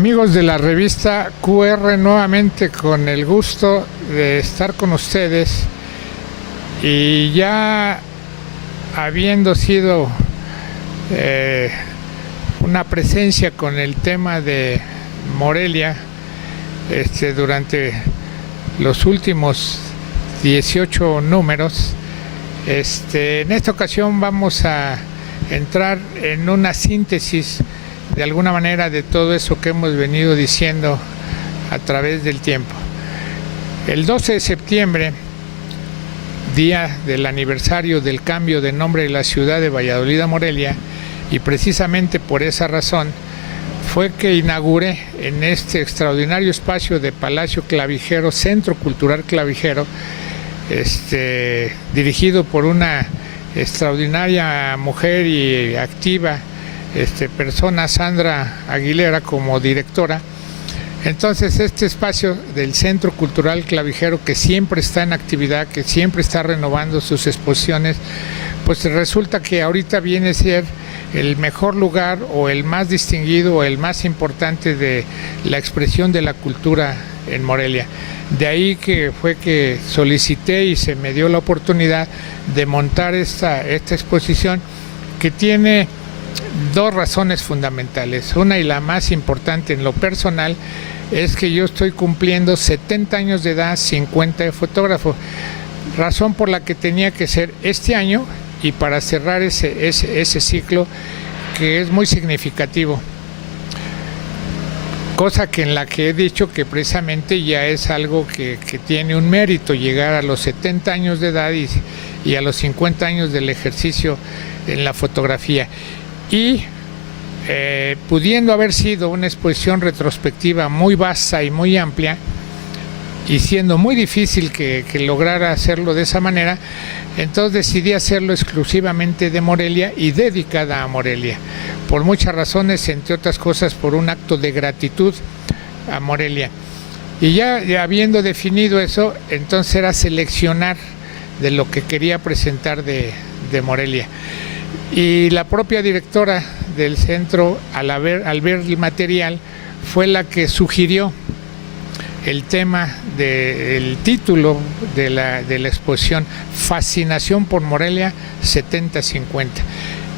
Amigos de la revista QR, nuevamente con el gusto de estar con ustedes y ya habiendo sido una presencia con el tema de Morelia durante los últimos 18 números, en esta ocasión vamos a entrar en una síntesis de alguna manera de todo eso que hemos venido diciendo a través del tiempo. El 12 de septiembre, día del aniversario del cambio de nombre de la ciudad de Valladolid a Morelia, y precisamente por esa razón fue que inauguré en este extraordinario espacio de Palacio Clavijero, Centro Cultural Clavijero, dirigido por una extraordinaria mujer y activa persona, Sandra Aguilera, como directora. Entonces, este espacio del Centro Cultural Clavijero, que siempre está en actividad, que siempre está renovando sus exposiciones, pues resulta que ahorita viene a ser el mejor lugar o el más distinguido o el más importante de la expresión de la cultura en Morelia. De ahí que fue que solicité y se me dio la oportunidad de montar esta exposición, que tiene dos razones fundamentales. Una, y la más importante en lo personal, es que yo estoy cumpliendo 70 años de edad, 50 de fotógrafo, razón por la que tenía que ser este año y para cerrar ese ciclo, que es muy significativo, cosa que en la que he dicho que precisamente ya es algo que tiene un mérito, llegar a los 70 años de edad y a los 50 años del ejercicio en la fotografía. Y pudiendo haber sido una exposición retrospectiva muy vasta y muy amplia, y siendo muy difícil que lograra hacerlo de esa manera, entonces decidí hacerlo exclusivamente de Morelia y dedicada a Morelia, por muchas razones, entre otras cosas por un acto de gratitud a Morelia. Y ya habiendo definido eso, entonces era seleccionar de lo que quería presentar de Morelia. Y la propia directora del centro, al ver el material, fue la que sugirió el tema del título de la exposición: Fascinación por Morelia 70-50.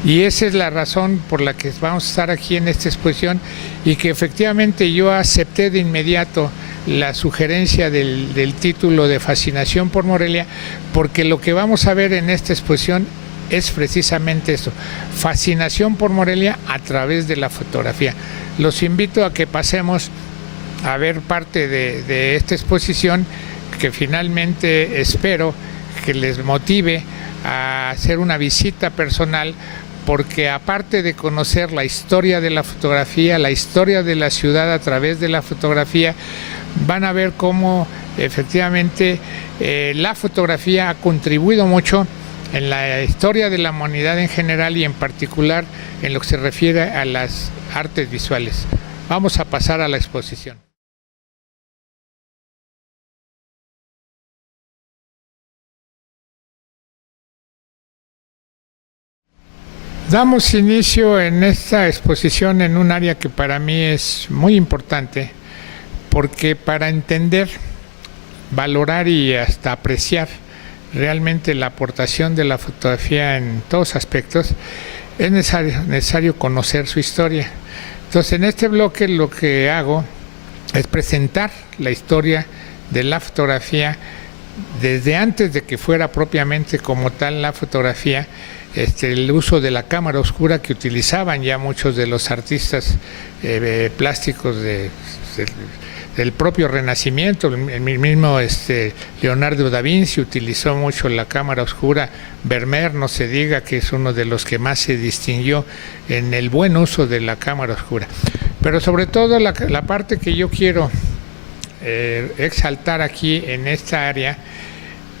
Y esa es la razón por la que vamos a estar aquí en esta exposición, y que efectivamente yo acepté de inmediato la sugerencia del título de Fascinación por Morelia, porque lo que vamos a ver en esta exposición es precisamente eso: fascinación por Morelia a través de la fotografía. Los invito a que pasemos a ver parte de esta exposición, que finalmente espero que les motive a hacer una visita personal, porque aparte de conocer la historia de la fotografía, la historia de la ciudad a través de la fotografía, van a ver cómo efectivamente la fotografía ha contribuido mucho en la historia de la humanidad en general, y en particular en lo que se refiere a las artes visuales. Vamos a pasar a la exposición. Damos inicio en esta exposición en un área que para mí es muy importante, porque para entender, valorar y hasta apreciar realmente la aportación de la fotografía en todos aspectos, es necesario conocer su historia. Entonces, en este bloque lo que hago es presentar la historia de la fotografía desde antes de que fuera propiamente como tal la fotografía, el uso de la cámara oscura que utilizaban ya muchos de los artistas plásticos del propio Renacimiento. El mismo Leonardo da Vinci utilizó mucho la cámara oscura. Vermeer, no se diga, que es uno de los que más se distinguió en el buen uso de la cámara oscura. Pero sobre todo la parte que yo quiero exaltar aquí en esta área,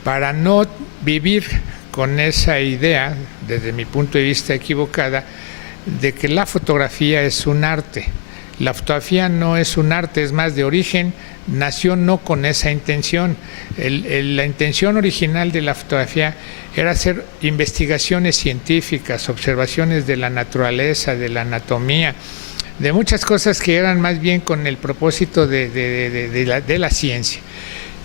para no vivir con esa idea, desde mi punto de vista equivocada, de que la fotografía es un arte. La fotografía no es un arte, es más, de origen nació no con esa intención. La intención original de la fotografía era hacer investigaciones científicas, observaciones de la naturaleza, de la anatomía, de muchas cosas que eran más bien con el propósito de la ciencia.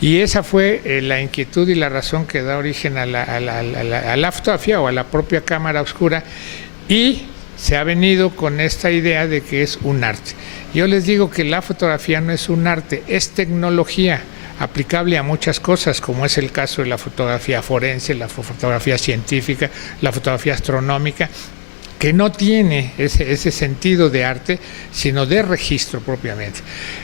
Y esa fue la inquietud y la razón que da origen a la fotografía o a la propia cámara oscura, y se ha venido con esta idea de que es un arte. Yo les digo que la fotografía no es un arte, es tecnología aplicable a muchas cosas, como es el caso de la fotografía forense, la fotografía científica, la fotografía astronómica, que no tiene ese sentido de arte, sino de registro propiamente.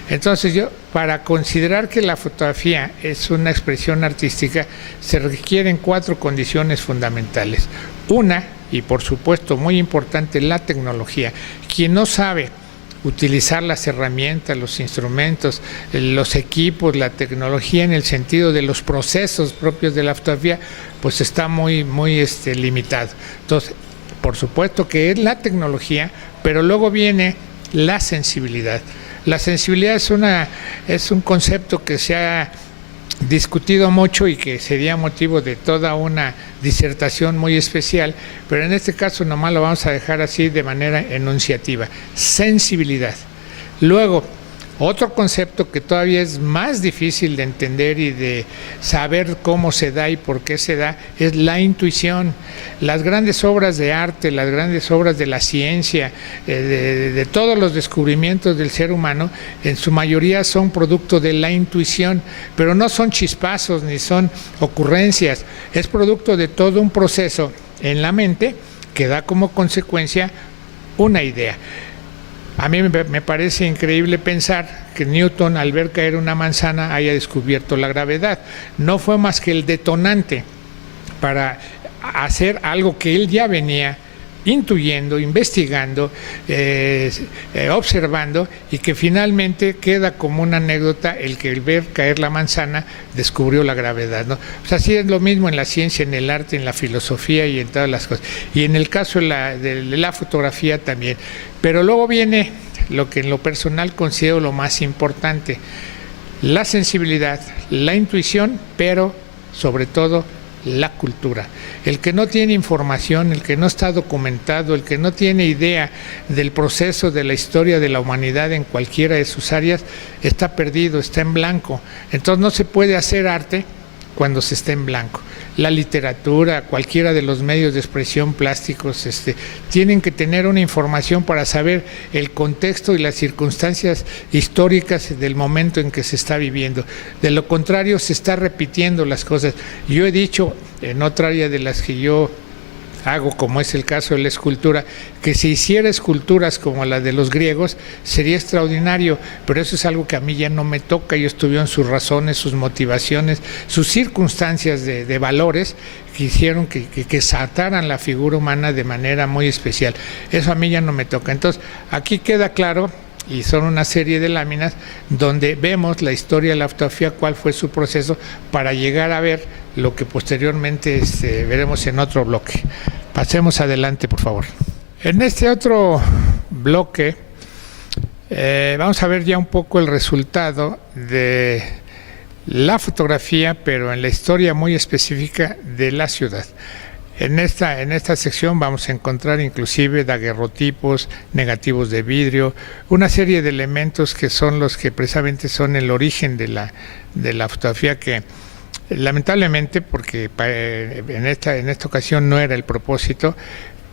Entonces yo, para considerar que la fotografía es una expresión artística, se requieren 4 condiciones fundamentales. Una, y por supuesto muy importante, la tecnología. Quien no sabe utilizar las herramientas, los instrumentos, los equipos, la tecnología en el sentido de los procesos propios de la fotografía, pues está muy limitado. Entonces, por supuesto que es la tecnología, pero luego viene la sensibilidad. La sensibilidad es un concepto que se ha discutido mucho y que sería motivo de toda una disertación muy especial, pero en este caso nomás lo vamos a dejar así de manera enunciativa. Sensibilidad. Luego, otro concepto que todavía es más difícil de entender y de saber cómo se da y por qué se da, es la intuición. Las grandes obras de arte, las grandes obras de la ciencia, de todos los descubrimientos del ser humano, en su mayoría son producto de la intuición, pero no son chispazos ni son ocurrencias, es producto de todo un proceso en la mente que da como consecuencia una idea. A mí me parece increíble pensar que Newton, al ver caer una manzana, haya descubierto la gravedad. No fue más que el detonante para hacer algo que él ya venía intuyendo, investigando, observando, y que finalmente queda como una anécdota el que al ver caer la manzana descubrió la gravedad, ¿no? Pues así es lo mismo en la ciencia, en el arte, en la filosofía y en todas las cosas. Y en el caso de la fotografía también. Pero luego viene lo que en lo personal considero lo más importante: la sensibilidad, la intuición, pero sobre todo la cultura. El que no tiene información, el que no está documentado, el que no tiene idea del proceso de la historia de la humanidad en cualquiera de sus áreas, está perdido, está en blanco. Entonces no se puede hacer arte cuando se está en blanco. La literatura, cualquiera de los medios de expresión plásticos, tienen que tener una información para saber el contexto y las circunstancias históricas del momento en que se está viviendo. De lo contrario, se está repitiendo las cosas. Yo he dicho en otra área de las que yo hago, como es el caso de la escultura, que si hiciera esculturas como la de los griegos sería extraordinario, pero eso es algo que a mí ya no me toca. Ellos tuvieron sus razones, sus motivaciones, sus circunstancias de valores que hicieron que saltaran la figura humana de manera muy especial. Eso a mí ya no me toca. Entonces, aquí queda claro, y son una serie de láminas donde vemos la historia de la fotografía, cuál fue su proceso para llegar a ver lo que posteriormente veremos en otro bloque. Pasemos adelante, por favor. En este otro bloque vamos a ver ya un poco el resultado de la fotografía, pero en la historia muy específica de la ciudad. En esta sección vamos a encontrar inclusive daguerrotipos, negativos de vidrio, una serie de elementos que son los que precisamente son el origen de la fotografía, que lamentablemente, porque en esta ocasión no era el propósito,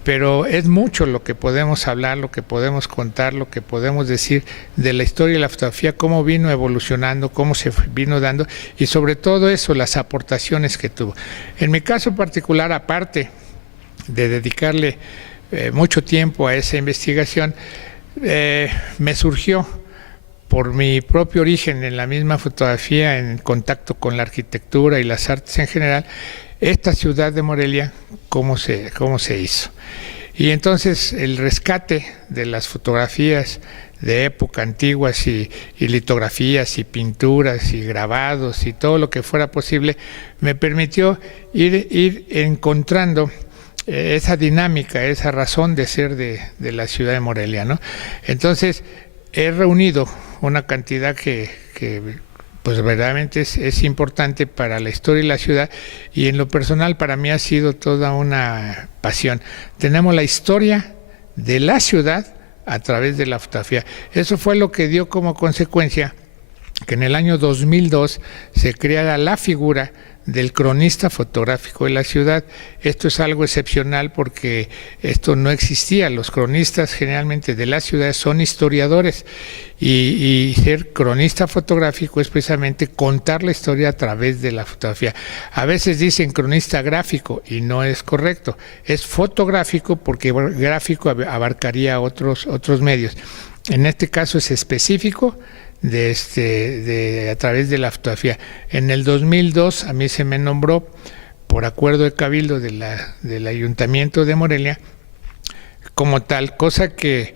pero es mucho lo que podemos hablar, lo que podemos contar, lo que podemos decir de la historia de la fotografía, cómo vino evolucionando, cómo se vino dando, y sobre todo eso, las aportaciones que tuvo. En mi caso particular, aparte de dedicarle mucho tiempo a esa investigación, me surgió, por mi propio origen en la misma fotografía, en contacto con la arquitectura y las artes en general, esta ciudad de Morelia, cómo se hizo. Y entonces el rescate de las fotografías de época antiguas y litografías y pinturas y grabados y todo lo que fuera posible, me permitió ir encontrando esa dinámica, esa razón de ser de la ciudad de Morelia, ¿no? Entonces he reunido una cantidad que pues verdaderamente es importante para la historia de la ciudad, y en lo personal para mí ha sido toda una pasión. Tenemos la historia de la ciudad a través de la fotografía. Eso fue lo que dio como consecuencia que en el año 2002 se creara la figura del cronista fotográfico de la ciudad. Esto es algo excepcional porque esto no existía. Los cronistas generalmente de la ciudad son historiadores y ser cronista fotográfico es precisamente contar la historia a través de la fotografía. A veces dicen cronista gráfico y no es correcto. Es fotográfico porque gráfico abarcaría otros medios. En este caso es específico a través de la fotografía. En el 2002 a mí se me nombró por acuerdo de cabildo del Ayuntamiento de Morelia como tal, cosa que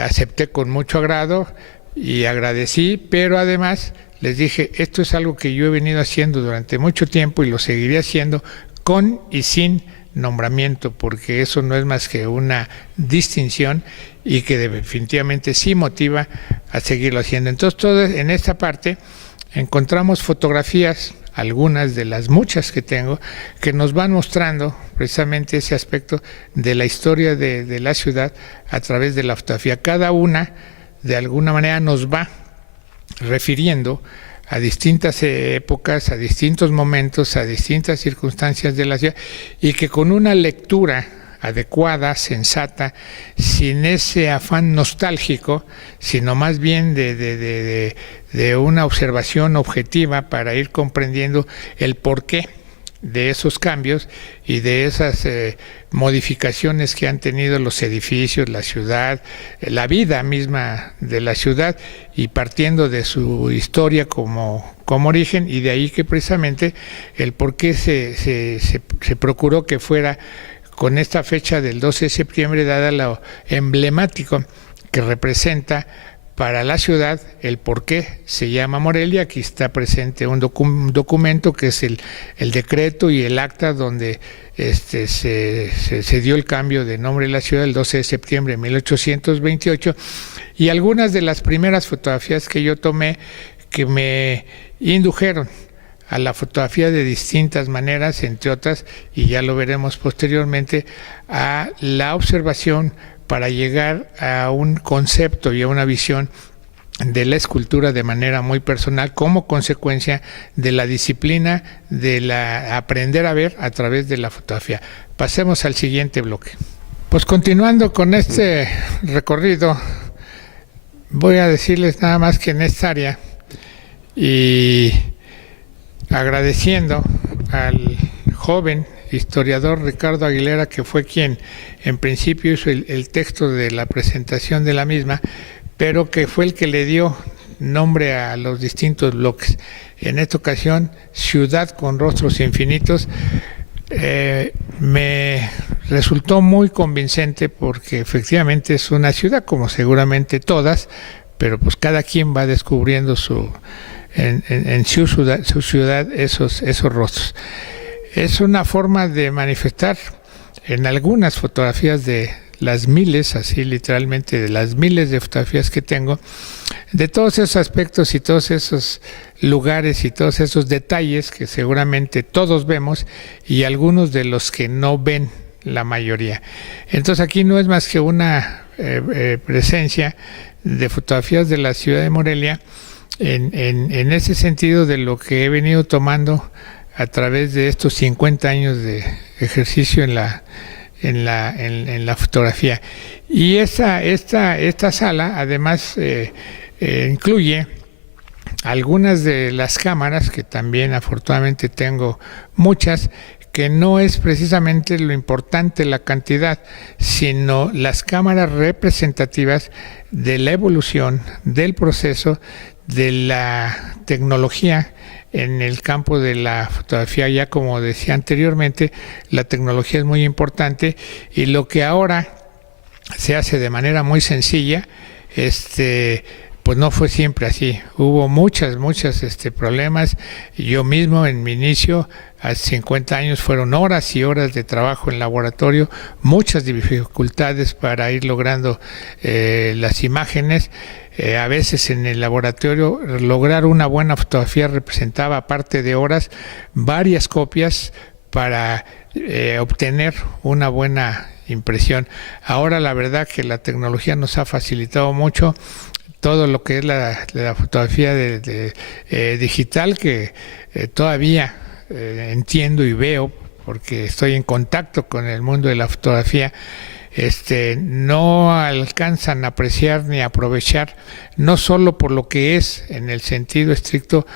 acepté con mucho agrado y agradecí, pero además les dije, esto es algo que yo he venido haciendo durante mucho tiempo y lo seguiré haciendo con y sin nombramiento, porque eso no es más que una distinción y que definitivamente sí motiva a seguirlo haciendo. Entonces, en esta parte encontramos fotografías, algunas de las muchas que tengo, que nos van mostrando precisamente ese aspecto de la historia de la ciudad a través de la fotografía. Cada una, de alguna manera, nos va refiriendo a distintas épocas, a distintos momentos, a distintas circunstancias de la ciudad, y que con una lectura adecuada, sensata, sin ese afán nostálgico, sino más bien de una observación objetiva para ir comprendiendo el porqué de esos cambios y de esas modificaciones que han tenido los edificios, la ciudad, la vida misma de la ciudad, y partiendo de su historia como origen, y de ahí que precisamente el por qué se procuró que fuera con esta fecha del 12 de septiembre, dada lo emblemático que representa para la ciudad el por qué se llama Morelia. Aquí está presente un documento que es el decreto y el acta donde se dio el cambio de nombre de la ciudad el 12 de septiembre de 1828, y algunas de las primeras fotografías que yo tomé que me indujeron a la fotografía de distintas maneras, entre otras, y ya lo veremos posteriormente, a la observación para llegar a un concepto y a una visión de la escultura de manera muy personal, como consecuencia de la disciplina de aprender a ver a través de la fotografía. Pasemos al siguiente bloque. Pues continuando con este recorrido, voy a decirles nada más que en esta área, y agradeciendo al joven historiador Ricardo Aguilera, que fue quien en principio hizo el texto de la presentación de la misma, pero que fue el que le dio nombre a los distintos bloques. En esta ocasión, Ciudad con Rostros Infinitos, me resultó muy convincente porque efectivamente es una ciudad, como seguramente todas, pero pues cada quien va descubriendo en su ciudad esos rostros. Es una forma de manifestar en algunas fotografías de las miles, así literalmente de las miles de fotografías que tengo, de todos esos aspectos y todos esos lugares y todos esos detalles que seguramente todos vemos y algunos de los que no ven la mayoría. Entonces aquí no es más que una presencia de fotografías de la ciudad de Morelia en ese sentido de lo que he venido tomando a través de estos 50 años de ejercicio en la fotografía. Y esta sala además incluye algunas de las cámaras, que también afortunadamente tengo muchas, que no es precisamente lo importante la cantidad, sino las cámaras representativas de la evolución, del proceso, de la tecnología en el campo de la fotografía. Ya como decía anteriormente, la tecnología es muy importante, y lo que ahora se hace de manera muy sencilla, pues no fue siempre así. Hubo muchos problemas. Yo mismo en mi inicio, hace 50 años, fueron horas y horas de trabajo en laboratorio, muchas dificultades para ir logrando las imágenes. A veces en el laboratorio lograr una buena fotografía representaba, aparte de horas, varias copias para obtener una buena impresión. Ahora la verdad que la tecnología nos ha facilitado mucho todo lo que es la fotografía digital, que todavía entiendo y veo, porque estoy en contacto con el mundo de la fotografía. No alcanzan a apreciar ni a aprovechar, no solo por lo que es en el sentido estricto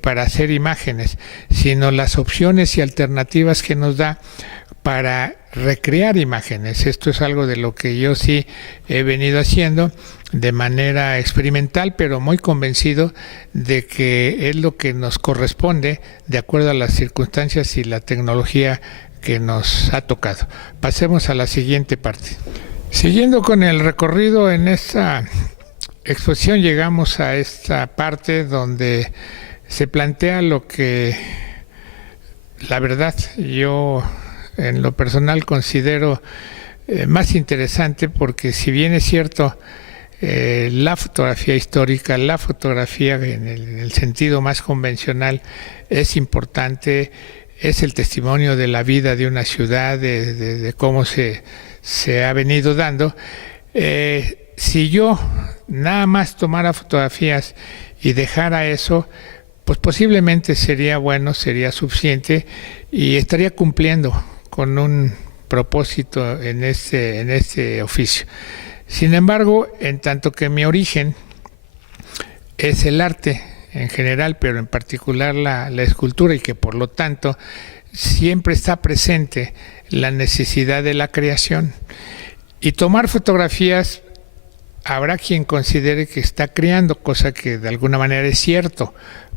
para hacer imágenes, sino las opciones y alternativas que nos da para recrear imágenes. Esto es algo de lo que yo sí he venido haciendo de manera experimental, pero muy convencido de que es lo que nos corresponde de acuerdo a las circunstancias y la tecnología que nos ha tocado. Pasemos a la siguiente parte. Siguiendo con el recorrido en esta exposición, llegamos a esta parte donde se plantea lo que, la verdad, yo en lo personal considero más interesante, porque si bien es cierto, la fotografía histórica, la fotografía en el sentido más convencional es importante, es el testimonio de la vida de una ciudad, de cómo se ha venido dando. Si yo nada más tomara fotografías y dejara eso, pues posiblemente sería bueno, sería suficiente y estaría cumpliendo con un propósito en este oficio. Sin embargo, en tanto que mi origen es el arte en general, pero en particular la escultura, y que por lo tanto siempre está presente la necesidad de la creación. Y tomar fotografías, habrá quien considere que está creando, cosa que de alguna manera es cierto,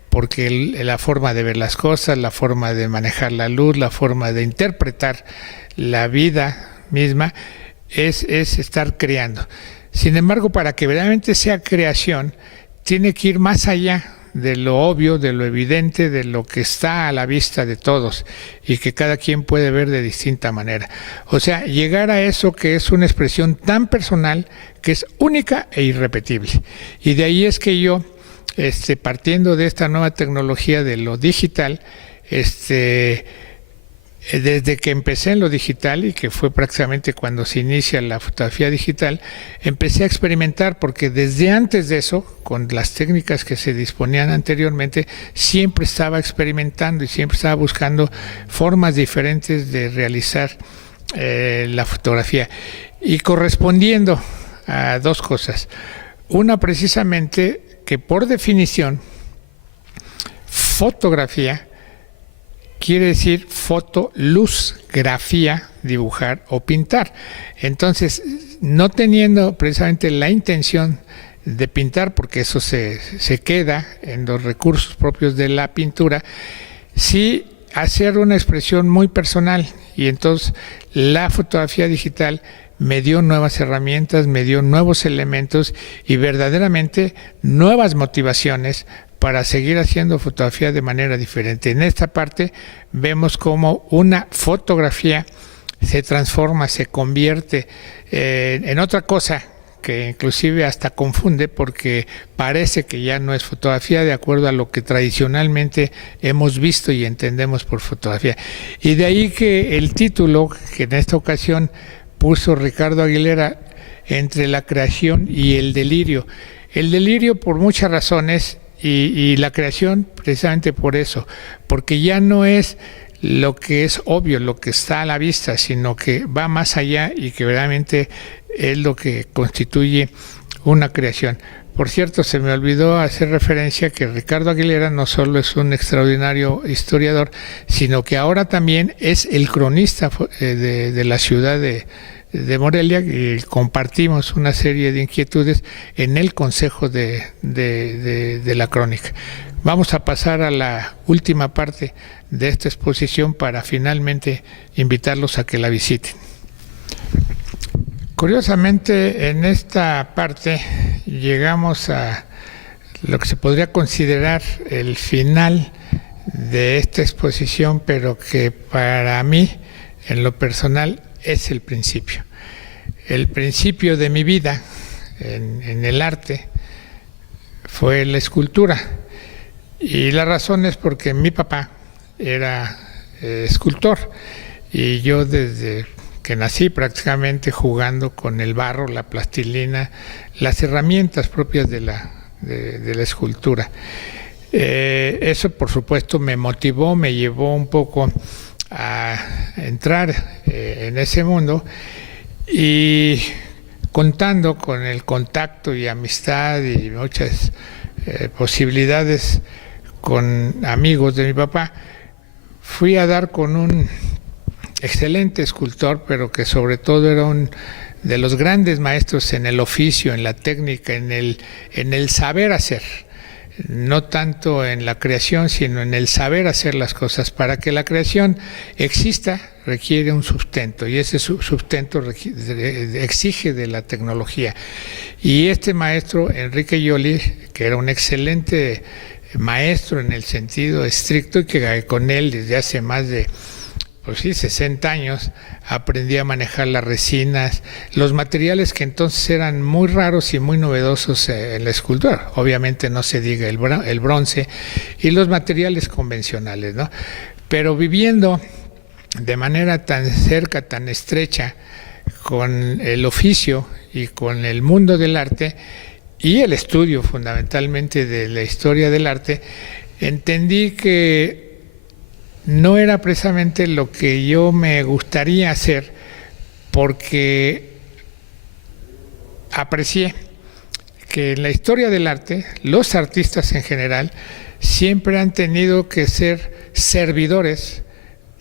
porque la forma de ver las cosas, la forma de manejar la luz, la forma de interpretar la vida misma es estar creando. Sin embargo, para que verdaderamente sea creación, tiene que ir más allá de lo obvio, de lo evidente, de lo que está a la vista de todos y que cada quien puede ver de distinta manera. O sea, llegar a eso que es una expresión tan personal, que es única e irrepetible. Y de ahí es que yo, partiendo de esta nueva tecnología de lo digital, desde que empecé en lo digital, y que fue prácticamente cuando se inicia la fotografía digital, empecé a experimentar, porque desde antes de eso, con las técnicas que se disponían anteriormente, siempre estaba experimentando y siempre estaba buscando formas diferentes de realizar la fotografía, y correspondiendo a dos cosas. Una, precisamente, que por definición, fotografía quiere decir foto, luz, grafía, dibujar o pintar. Entonces, no teniendo precisamente la intención de pintar, porque eso se queda en los recursos propios de la pintura, sí hacer una expresión muy personal. Y entonces la fotografía digital me dio nuevas herramientas, me dio nuevos elementos y verdaderamente nuevas motivaciones para seguir haciendo fotografía de manera diferente. En esta parte vemos cómo una fotografía se transforma, se convierte en otra cosa, que inclusive hasta confunde, porque parece que ya no es fotografía de acuerdo a lo que tradicionalmente hemos visto y entendemos por fotografía. Y de ahí que el título, que en esta ocasión puso Ricardo Aguilera, entre la creación y el delirio. El delirio por muchas razones, y la creación precisamente por eso, porque ya no es lo que es obvio, lo que está a la vista, sino que va más allá y que verdaderamente es lo que constituye una creación. Por cierto, se me olvidó hacer referencia que Ricardo Aguilera no solo es un extraordinario historiador, sino que ahora también es el cronista de la ciudad de Morelia, y compartimos una serie de inquietudes en el Consejo de la Crónica. Vamos a pasar a la última parte de esta exposición para finalmente invitarlos a que la visiten. Curiosamente, en esta parte llegamos a lo que se podría considerar el final de esta exposición, pero que para mí, en lo personal, es el principio. El principio de mi vida en el arte fue la escultura. Y la razón es porque mi papá era escultor, y yo desde que nací prácticamente jugando con el barro, la plastilina, las herramientas propias de la escultura. Eso, por supuesto, me motivó, me llevó un poco a entrar en ese mundo, y contando con el contacto y amistad y muchas posibilidades con amigos de mi papá, fui a dar con un excelente escultor, pero que sobre todo era un de los grandes maestros en el oficio, en la técnica, en el saber hacer. No tanto en la creación, sino en el saber hacer las cosas. Para que la creación exista requiere un sustento, y ese sustento exige de la tecnología. Y este maestro, Enrique Joly, que era un excelente maestro en el sentido estricto, y que con él desde hace más de 60 años aprendí a manejar las resinas, los materiales que entonces eran muy raros y muy novedosos en la escultura. Obviamente no se diga el bronce y los materiales convencionales, ¿no? Pero viviendo de manera tan cerca, tan estrecha con el oficio y con el mundo del arte y el estudio fundamentalmente de la historia del arte, entendí que no era precisamente lo que yo me gustaría hacer, porque aprecié que en la historia del arte los artistas en general siempre han tenido que ser servidores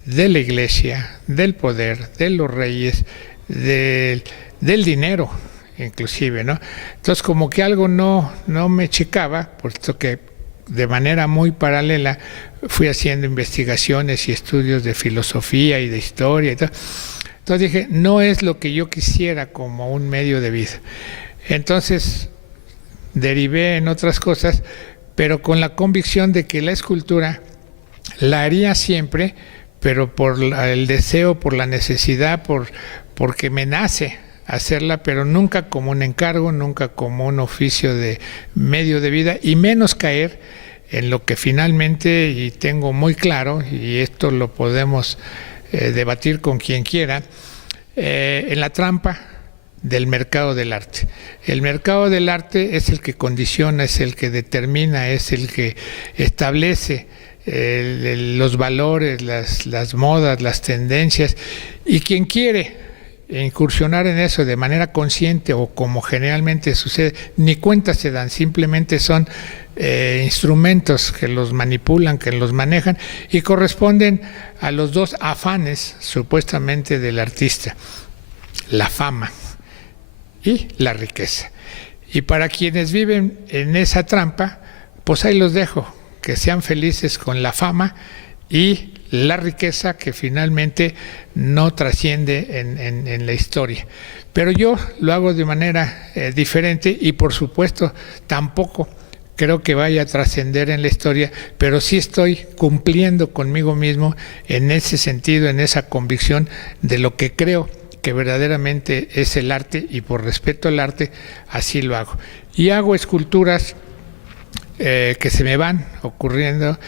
de la iglesia, del poder, de los reyes, del dinero inclusive, ¿no? Entonces como que algo no me checaba, puesto que de manera muy paralela fui haciendo investigaciones y estudios de filosofía y de historia y tal. Entonces dije, no es lo que yo quisiera como un medio de vida. Entonces derivé en otras cosas, pero con la convicción de que la escultura la haría siempre, pero por el deseo, por la necesidad, porque me nace hacerla, pero nunca como un encargo, nunca como un oficio de medio de vida, y menos caer en lo que finalmente, y tengo muy claro, y esto lo podemos debatir con quien quiera, en la trampa del mercado del arte. El mercado del arte es el que condiciona, es el que determina, es el que establece los valores, las modas, las tendencias, y quien quiere incursionar en eso de manera consciente, o como generalmente sucede, ni cuenta se dan, simplemente son instrumentos que los manipulan, que los manejan, y corresponden a los dos afanes supuestamente del artista: la fama y la riqueza. Y para quienes viven en esa trampa, pues ahí los dejo, que sean felices con la fama y la riqueza, que finalmente no trasciende en la historia. Pero yo lo hago de manera diferente, y por supuesto tampoco creo que vaya a trascender en la historia, pero sí estoy cumpliendo conmigo mismo en ese sentido, en esa convicción de lo que creo que verdaderamente es el arte, y por respeto al arte así lo hago. Y hago esculturas que se me van ocurriendo,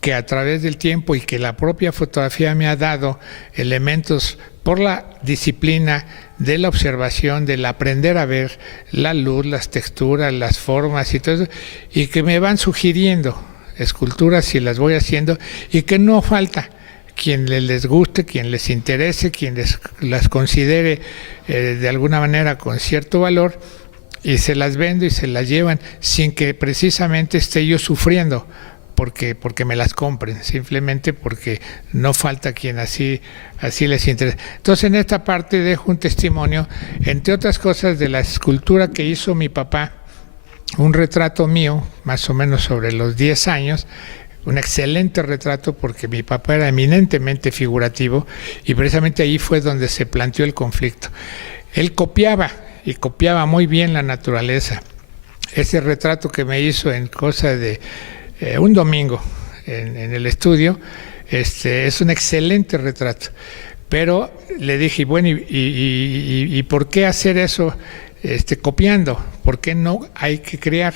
que a través del tiempo y que la propia fotografía me ha dado elementos por la disciplina de la observación, del aprender a ver la luz, las texturas, las formas y todo eso, y que me van sugiriendo esculturas y las voy haciendo, y que no falta quien les guste, quien les interese, quien las considere de alguna manera con cierto valor, y se las vendo y se las llevan sin que precisamente esté yo sufriendo porque me las compren, simplemente porque no falta quien así les interesa. Entonces, en esta parte dejo un testimonio, entre otras cosas, de la escultura que hizo mi papá, un retrato mío, más o menos sobre los 10 años, un excelente retrato, porque mi papá era eminentemente figurativo, y precisamente ahí fue donde se planteó el conflicto. Él copiaba, y copiaba muy bien la naturaleza. Ese retrato que me hizo en cosa de un domingo en el estudio, es un excelente retrato. Pero le dije, bueno, ¿y por qué hacer eso copiando, ¿por qué no hay que crear?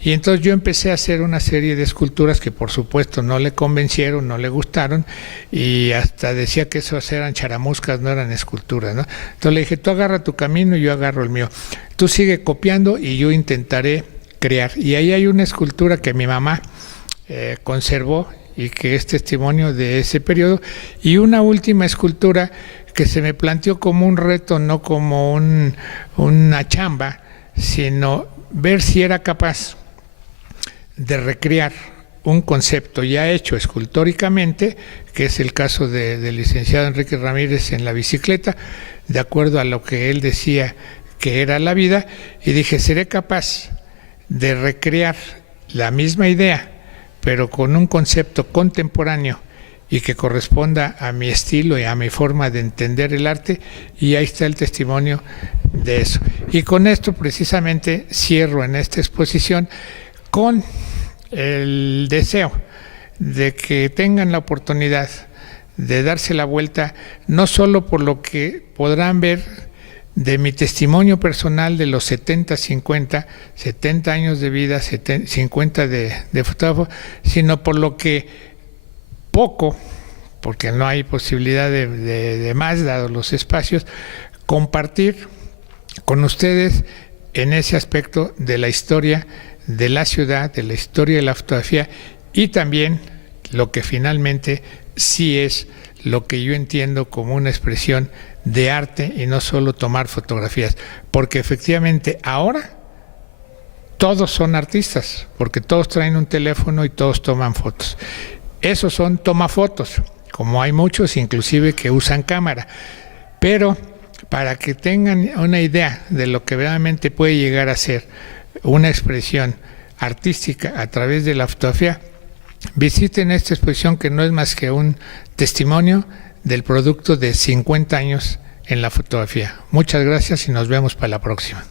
Y entonces yo empecé a hacer una serie de esculturas que por supuesto no le convencieron, no le gustaron, y hasta decía que esos eran charamuscas, no eran esculturas, ¿no? Entonces le dije, tú agarra tu camino y yo agarro el mío, tú sigue copiando y yo intentaré crear. Y ahí hay una escultura que mi mamá conservó y que es testimonio de ese periodo, y una última escultura que se me planteó como un reto, no como una chamba, sino ver si era capaz de recrear un concepto ya hecho escultóricamente, que es el caso del licenciado Enrique Ramírez en la bicicleta, de acuerdo a lo que él decía que era la vida, y dije, seré capaz de recrear la misma idea, pero con un concepto contemporáneo y que corresponda a mi estilo y a mi forma de entender el arte, y ahí está el testimonio de eso. Y con esto precisamente cierro en esta exposición con el deseo de que tengan la oportunidad de darse la vuelta, no solo por lo que podrán ver de mi testimonio personal de los 70 años de vida, 50 de fotógrafo, sino por lo que poco, porque no hay posibilidad de más, dados los espacios, compartir con ustedes en ese aspecto de la historia de la ciudad, de la historia de la fotografía, y también lo que finalmente sí es lo que yo entiendo como una expresión de arte y no solo tomar fotografías, porque efectivamente ahora todos son artistas, porque todos traen un teléfono y todos toman fotos. Esos son tomafotos, como hay muchos inclusive que usan cámara, pero para que tengan una idea de lo que realmente puede llegar a ser una expresión artística a través de la fotografía, visiten esta exposición que no es más que un testimonio del producto de 50 años en la fotografía. Muchas gracias y nos vemos para la próxima.